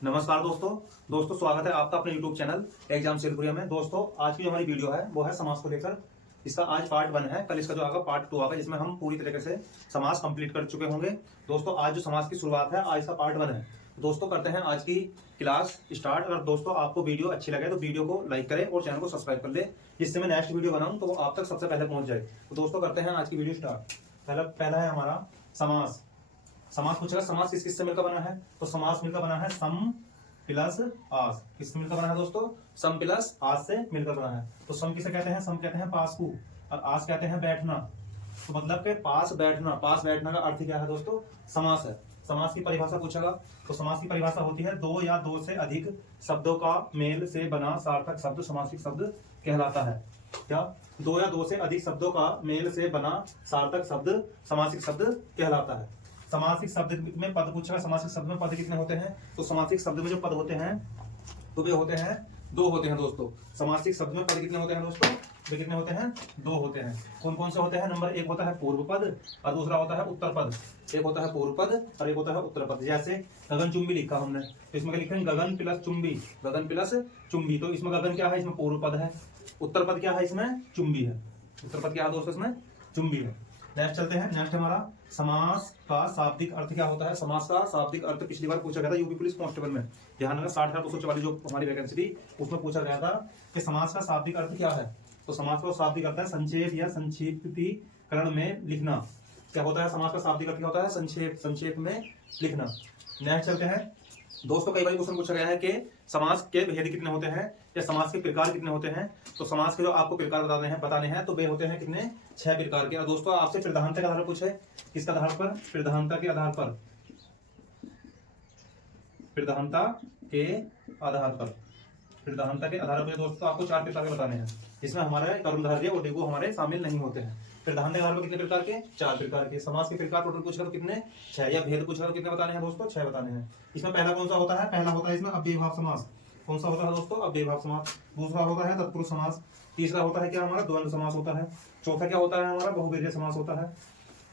नमस्कार दोस्तों स्वागत है आपका अपने YouTube चैनल एग्जाम सेलपुरिया में। दोस्तों आज की जो हमारी वीडियो है वो है समास को लेकर। इसका आज पार्ट 1 है, कल इसका जो आगा पार्ट 2 आगा, जिसमें हम पूरी तरीके से समास कंप्लीट कर चुके होंगे। दोस्तों आज जो समास की शुरुआत है, आज इसका पार्ट 1 है। दोस्तों करते हैं आज की क्लास स्टार्ट। अगर दोस्तों आपको वीडियो अच्छी लगे तो वीडियो को लाइक करें और चैनल को सब्सक्राइब कर ले, जिससे मैं नेक्स्ट वीडियो बनाऊं तो वो आप तक सबसे पहले पहुंच जाए। तो दोस्तों करते हैं आज की वीडियो स्टार्ट। पहला है हमारा समास। समास पूछेगा समास किस किस से मिलकर बना है, तो समास मिलकर बना है सम प्लस आस। किससे मिलकर बना है दोस्तों? सम प्लस आस से मिलकर बना है। तो सम किसे कहते हैं? सम कहते हैं पास को, और आस कहते हैं बैठना। तो मतलब के पास बैठना का अर्थ क्या है दोस्तों? समास है। समास की परिभाषा पूछेगा तो समास की परिभाषा होती है दो या दो से अधिक शब्दों का मेल से बना सार्थक शब्द समासिक शब्द कहलाता है। क्या? दो या दो से अधिक शब्दों का मेल से बना सार्थक शब्द समासिक शब्द कहलाता है। समासिक शब्द में पद पूछा, समासिक शब्द में पद कितने होते हैं? तो समासिक शब्द में जो पद होते हैं तो वे होते हैं दो होते हैं दोस्तों। समासिक शब्द में पद कितने होते हैं दोस्तों? वे कितने होते हैं? दो होते हैं। कौन कौन से होते हैं? नंबर एक होता है पूर्व पद और दूसरा होता है उत्तर पद। एक होता है पूर्व पद और एक होता है उत्तर पद। जैसे गगन चुंबी लिखा हमने, तो इसमें क्या लिखा है? गगन प्लस चुंबी, गगन प्लस चुंबी। तो इसमें गगन क्या है? इसमें पूर्व पद है। उत्तर पद क्या है? इसमें चुंबी है। उत्तर पद क्या है दोस्तों? इसमें चुंबी है। नेक्स्ट चलते हैं। नेक्स्ट हमारा समास का शाब्दिक अर्थ क्या होता है? समास का शाब्दिक अर्थ पिछली बार पूछा गया था यूपी पुलिस कांस्टेबल में, ध्यान रखना 60,244 जो हमारी वैकेंसी थी उसमें पूछा गया था कि समास का शाब्दिक अर्थ क्या है। तो समास का शाब्दिक अर्थ है संक्षेप या संक्षिप्तीकरण में लिखना। क्या होता है समास का शाब्दिक अर्थ? क्या होता है? संक्षेप में लिखना। नेक्स्ट चलते हैं दोस्तों। कई बार क्वेश्चन पूछा गया है कि समास के भेद कितने होते हैं या समास के प्रकार कितने होते हैं। तो समास के जो आपको प्रकार बताने हैं तो वे होते हैं कितने? 6 प्रकार के। और दोस्तों आपसे प्रधानता के आधार पर पूछे, किसके आधार पर? प्रधानता के आधार पर। प्रधानता के आधार पर, प्रधानता के आधार पर दोस्तों आपको 4 प्रकार के बताने हैं, जिसमें हमारे कर्मधारय और डिगो हमारे शामिल नहीं होते हैं। प्रधानता के आधार पर कितने प्रकार के? 4 प्रकार के। समास के प्रकार टोटल पूछकर तो कितने? 6। या भेद पूछकर तो कितने बताने हैं दोस्तों? 6 बताने हैं। इसमें पहला कौन सा होता है? पहला होता है इसमें अव्ययीभाव समास। कौन सा होता है दोस्तों? अव्ययीभाव समास। दूसरा होता है तत्पुरुष समास। तीसरा होता है क्या हमारा? द्वंद्व समास होता है। चौथा क्या होता है हमारा? बहुवचनीय समास होता है।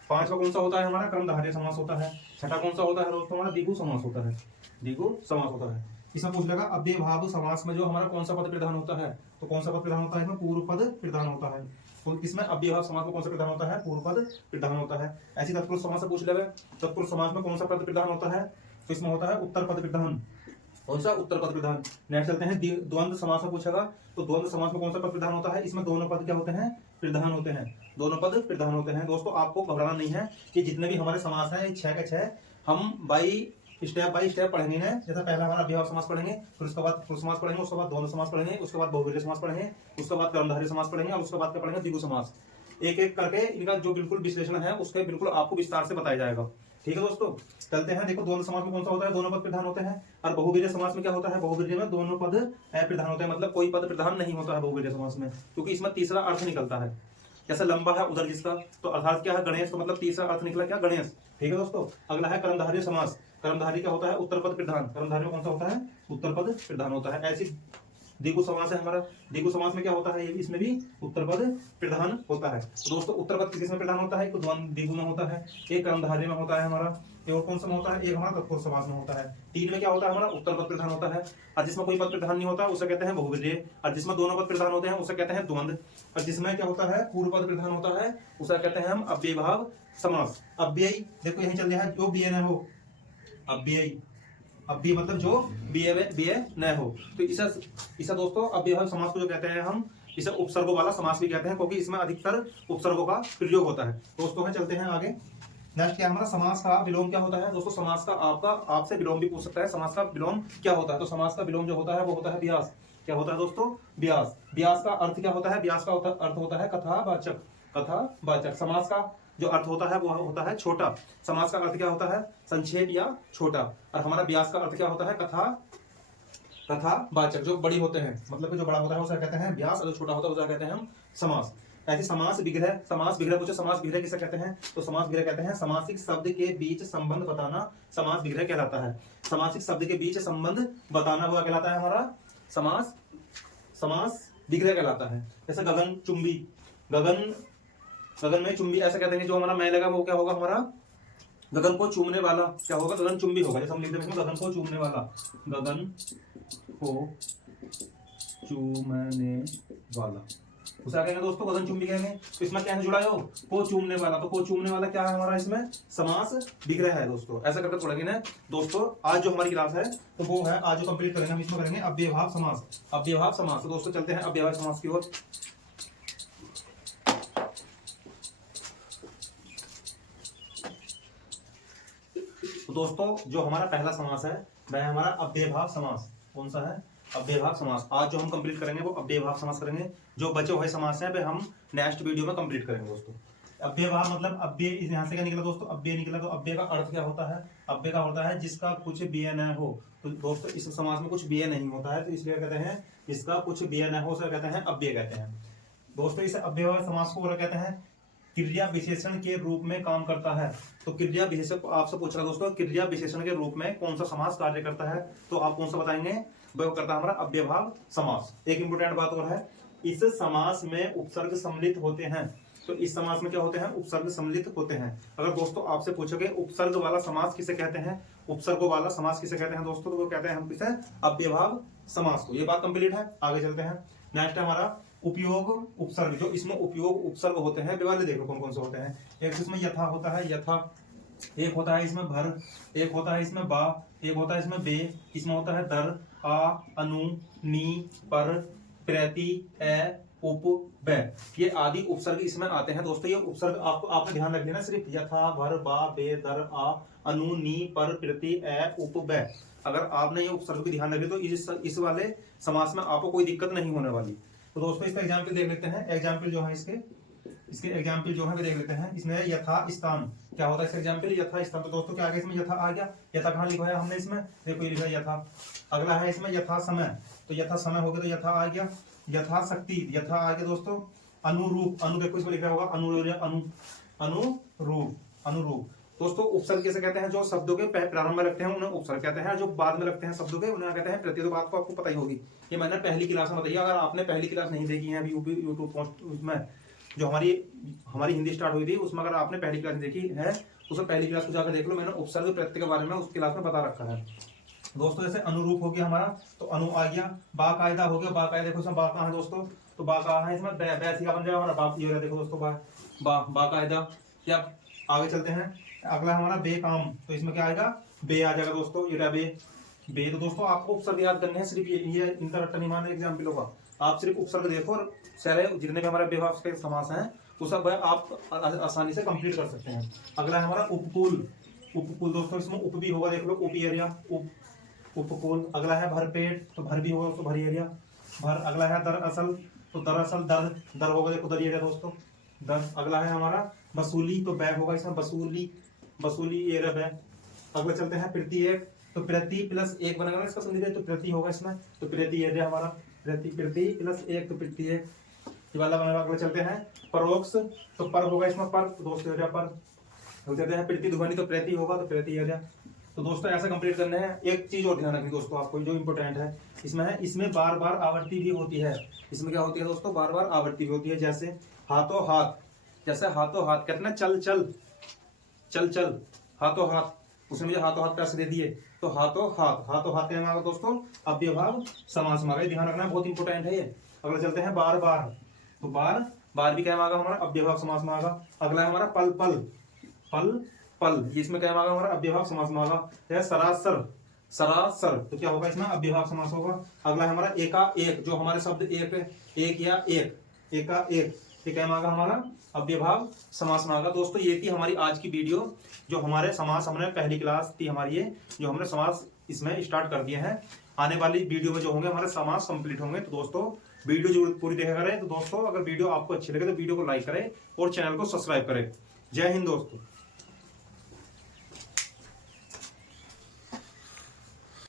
पांचवा कौन सा होता है हमारा? कर्मधारय समास होता है। छठा कौन सा होता है दोस्तों? हमारा द्विगु समास होता है। द्विगु समास होता है। इसमें पूछ लेगा अव्ययीभाव समास में जो हमारा कौन सा पद प्रधान होता है, तो कौन सा पद प्रधान होता है? इसमें पूर्व पद प्रधान होता है। तो इसमें अव्ययीभाव समास में कौन सा प्रधान होता है? पूर्व पद प्रधान होता है। ऐसी तत्पुरुष समास से पूछ लेगा तत्पुरुष समास में कौन सा पद प्रधान होता है, तो इसमें होता है उत्तर पद प्रधान। कौन सा? उत्तर पद प्रधान। नेक्स्ट चलते हैं द्वंद्व समास में पूछेगा तो द्वंद्व समास में कौन सा पद प्रधान होता है? इसमें दोनों पद क्या होते हैं? प्रधान होते हैं। दोनों पद प्रधान होते हैं। दोस्तों आपको घबराना नहीं है कि जितने भी हमारे समास हैं 6 के 6 हम बाई स्टेप पढ़ेंगे हैं। जैसा पहला हमारा अव्ययीभाव समास पढ़ेंगे, फिर उसके बाद पुरुष समास पढ़ेंगे, उसके बाद द्वंद्व समास पढ़ेंगे, उसके बाद बहुवचनीय समास पढ़ेंगे, उसके बाद कर्मधारय समास पढ़ेंगे और उसके बाद क्या पढ़ेंगे? द्विगु समास। एक एक करके इनका जो बिल्कुल विश्लेषण है उसके बिल्कुल आपको विस्तार से बताया जाएगा। ठीक है दोस्तों, चलते हैं। देखो द्वंद्व समास में कौन सा होता है? दोनों पद प्रधान होते हैं। और बहुवचनीय समास में क्या होता है? बहुवचनीय में दोनों पद अप्रधान होते हैं, मतलब कोई पद प्रधान नहीं होता है बहुवचनीय समास में, क्योंकि इसमें तीसरा अर्थ निकलता है। जैसे लंबा है उधर जिसका, तो अर्थात क्या है? गणेश। तो मतलब तीसरा अर्थ निकला क्या? गणेश। ठीक है दोस्तों, अगला है कर्मधारय समास। कर्मधारय क्या होता है? उत्तर पद प्रधान। कर्मधारय में कौन सा होता है? उत्तर पद प्रधान होता है। ऐसी द्विगु समास है हमारा। द्विगु समास में क्या होता है? इसमें भी उत्तर पद प्रधान होता है। तो दोस्तों उत्तर पद किसमें प्रधान होता है? तो द्विगु में होता है, एक कर्मधारय में होता है हमारा, और कौन सा में होता है? एक हमारा तत्पुरुष समास में होता है। 3 में क्या होता है हमारा? उत्तर पद प्रधान होता है। और जिसमें कोई पद प्रधान नहीं होता उसे कहते हैं बहुवचनीय, और जिसमें दोनों पद प्रधान होते हैं उसे कहते हैं द्वंद्व, और जिसमें क्या होता है? पूर्व पद प्रधान होता है उसे कहते हैं हम अव्ययीभाव समास। अव्ययी देखो यही चल रहा है, जो बीए न हो, अव्ययी। अव्यय मतलब जो बीए न हो, तो इसे दोस्तों अव्ययीभाव समास को जो कहते हैं हम, इसे उपसर्गों वाला समास भी कहते हैं, क्योंकि इसमें अधिकतर उपसर्गों का प्रयोग होता है। दोस्तों चलते हैं आगे। नेक्स्ट क्या हमारा? समास का विलोम क्या होता है? दोस्तों समास का आपसे विलोम भी पूछ सकता है। समास का विलोम क्या होता है? तो समास का विलोम जो होता है वो होता है व्यास। क्या होता है दोस्तों? व्यास। व्यास का अर्थ क्या होता है? व्यास का अर्थ होता है कथावाचक। कथावाचक। समास का जो अर्थ होता है वो होता है छोटा। समास का अर्थ क्या होता है? संक्षेप या छोटा। और हमारा व्यास का अर्थ क्या होता है? कथावाचक। जो बड़ी होते हैं, मतलब कि जो बड़ा होता है उसे कहते हैं व्यास, और जो छोटा होता है उसे कहते हैं हम समास। ऐसे समास विग्रह पूछे, समास विग्रह किसे कहते हैं? तो समास विग्रह कहते हैं समासिक शब्द के बीच संबंध बताना, समास विग्रह कहलाता है। समासिक शब्द के बीच संबंध बताना हुआ कहलाता है हमारा समास विग्रह कहलाता है। जैसे गगन चुंबी, गगन में चुंबी ऐसा कहते हैं, जो हमारा मैं लगा वो क्या होगा? हमारा गगन को चूमने वाला क्या होगा, गगन चुंबी होगा। जैसे हम लिखते हैं गगन को चूमने वाला, गगन को चूमने वाला, उसे कहेंगे दोस्तों गगन चुंबी कहेंगे। तो इसमें क्या है जुड़ा है, को चूमने वाला, तो को चूमने वाला क्या है हमारा, इसमें समास दिख रहा है दोस्तों। ऐसा करके पढ़ेंगे ना दोस्तों। आज जो हमारी क्लास है तो वो है, आज जो कंप्लीट करेंगे हम इसमें करेंगे अव्ययभाव समास। अव्ययभाव समास, तो दोस्तों चलते हैं अव्ययभाव समास की ओर। तो दोस्तों जो हमारा पहला समास है वह है हमारा अव्ययभाव समास। कौन सा है, अव्ययभाव समास। आज जो हम कंप्लीट करेंगे वो अव्ययभाव समास करेंगे। जो बचे हुए समास हैं वे हम नेक्स्ट वीडियो में कंप्लीट करेंगे दोस्तों। अव्ययभाव मतलब अव्यय, यहाँ से क्या निकला दोस्तों, अव्यय निकला। तो अव्यय का अर्थ क्या होता है, अव्यय का होता है जिसका कुछ व्यय न हो। तो दोस्तों इस समास में कुछ व्यय नहीं होता है, तो इसलिए कहते हैं इसका कुछ व्यय न हो, उसे कहते हैं अव्यय कहते हैं दोस्तों। इस अव्ययभाव समास को कहते हैं क्रिया विशेषण के रूप में काम करता है। तो क्रिया विशेषण आपसे पूछ रहा है दोस्तों, क्रिया विशेषण के रूप में कौन सा समास कार्य करता है, तो आप कौन सा बताएंगे, वह करता है हमारा अव्ययभाव समास। एक इंपोर्टेंट बात और है, इस समास में उपसर्ग सम्मिलित होते हैं। तो इस समास में क्या होते हैं, उपसर्ग सम्मिलित होते हैं। अगर दोस्तों आपसे पूछोगे उपसर्ग वाला समास किसे कहते हैं, उपसर्ग वाला समास किसे कहते हैं दोस्तों, तो वो कहते हैं हम किसे, अव्ययभाव समास को। ये बात कंप्लीट है, आगे चलते हैं। नेक्स्ट है हमारा उपयोग उपसर्ग। जो इसमें उपयोग उपसर्ग होते हैं वे वाले देखो कौन कौन से होते हैं। एक इसमें यथा होता है, यथा। एक होता है इसमें भर, एक होता है इसमें बा, एक होता है इसमें बे, इसमें होता है दर, आ, अनु, नी, पर, प्रति, ए, उप, ब। ये आदि उपसर्ग इसमें आते हैं दोस्तों। ये उपसर्ग आपने ध्यान रख लेना, सिर्फ यथा, भर, बा, बे, दर, आ, अनु, नी, पर, प्रति, ए, उप, ब। अगर आपने ये उपसर्ग भी ध्यान रखे तो इस वाले समास में आपको कोई दिक्कत नहीं होने वाली। तो दोस्तों इसका एग्जाम्पल देख लेते हैं। एग्जाम्पल जो है इसके एग्जाम्पल जो है वो देख लेते हैं। इसमें यथा स्थान क्या होता है, इसका एग्जाम्पल यथा स्थान। तो दोस्तों क्या आ गया इसमें, यथा आ गया। यथा कहाँ लिखा है हमने इसमें, देखो ये लिखा है यथा। अगला है इसमें यथा समय, तो यथा समय हो गया तो यथा आ गया। यथा शक्ति, यथा आ गया दोस्तों। अनुरूप, अनु देखो इसमें लिखा होगा अनुरूप, अनुरूप। दोस्तों उपसर्ग कैसे कहते हैं, जो शब्दों के प्रारंभ में लगते हैं उन्हें उपसर्ग कहते हैं, जो बाद में लगते हैं शब्दों के उन्हें कहते हैं प्रत्यय। तो बात को आपको पता ही होगी, ये मैंने पहली क्लास में बताई। अगर आपने पहली क्लास नहीं देखी है अभी यूट्यूब पोस्ट उसमें जो हमारी हिंदी स्टार्ट हुई थी, उसमें अगर आपने पहली क्लास देखी है तो उसमें पहली क्लास को जाकर देख लो। मैंने उपसर्ग प्रत्यय के बारे में उस क्लास में बता रखा है दोस्तों। जैसे अनुरूप हो गया हमारा, तो अनु आ गया। बाकायदा हो गया, बाकायदा देखो इसमें बा कहाँ है दोस्तों, तो बा कहाँ है इसमें, बैसिका बन जाएगा हमारा बाप। ये देखो दोस्तों बाकायदा। क्या आगे चलते हैं, अगला हमारा बेकाम, तो इसमें क्या आएगा, बे आ जाएगा दोस्तों। ये बे। तो दोस्तों आपको उपसर्ग याद करने हैं, सिर्फ ये इनका रट्टा नहीं मारना एग्जाम्पल होगा। आप सिर्फ उपसर्ग देखो और सारे जितने भी हमारे व्यवहार के समास हैं वो सब आप आसानी से कंप्लीट कर सकते हैं। अगला है हमारा उपकूल। उपकूल दोस्तों इसमें उप भी होगा, देख लो उप एरिया, उपकूल। अगला है भरपेट, तो भर भी होगा दोस्तों, भर एरिया, भर। अगला है दरअसल, तो दरअसल दर होगा, देखो दर एरिया दोस्तों, दर। अगला है हमारा वसूली, तो बैग होगा इसमें, वसूली एरिया बैग। अगला चलते हैं प्रत्येक, तो प्रति प्लस एक बनेगा इसका संधि, तो प्रति होगा इसमें, तो प्रति एरिया हमारा, प्रति प्लस एक, तो प्रत्येक ये वाला बनेगा। अगला चलते हैं परोक्ष, तो पर होगा इसमें, पर दोस्तों एरिया पर। चलते हैं प्रति ध्वनि, तो प्रति होगा, तो प्रति एरिया। तो दोस्तों ऐसे कंप्लीट करने हैं। एक चीज और ध्यान रखनी दोस्तों आपको, जो इंपॉर्टेंट है इसमें है, इसमें बार बार आवृत्ति भी होती है। इसमें क्या होती है दोस्तों, बार बार आवृत्ति भी होती है। जैसे हाथों हाथ, जैसे हाथों हाथ कहते हैं चल चल, चल चल, हाथों हाथ, उसने मुझे हाथों हाथ पैसे दे दिए, तो हाथों हाथ, हाथों हाथ क्या मांगा दोस्तों, अव्ययभाव समास मांगा। ध्यान रखना बहुत इंपॉर्टेंट है ये। अगला चलते हैं बार बार, तो बार भी क्या मांगा हमारा, अव्ययभाव समास मांगा। अगला है हमारा पल पल, पल पल, इसमें क्या मांगा हमारा, अव्ययभाव समास मांगा। सरासर, सरासर, तो क्या होगा इसमें, अव्ययभाव समास होगा। अगला है हमारा एका एक, जो हमारे शब्द एक या एक, एका एक, ये क्या मांगा हमारा, अव्ययभाव समास मांगा। दोस्तों ये थी हमारी आज की वीडियो, जो हमारे समास, हमने पहली क्लास थी हमारी ये, जो हमने समास इसमें स्टार्ट कर दिए हैं। आने वाली वीडियो में जो होंगे हमारे समास कंप्लीट होंगे। तो दोस्तों वीडियो जरूर पूरी देखा करें। तो दोस्तों अगर वीडियो आपको अच्छी लगे तो वीडियो को लाइक करें और चैनल को सब्सक्राइब करें। जय हिंद दोस्तों।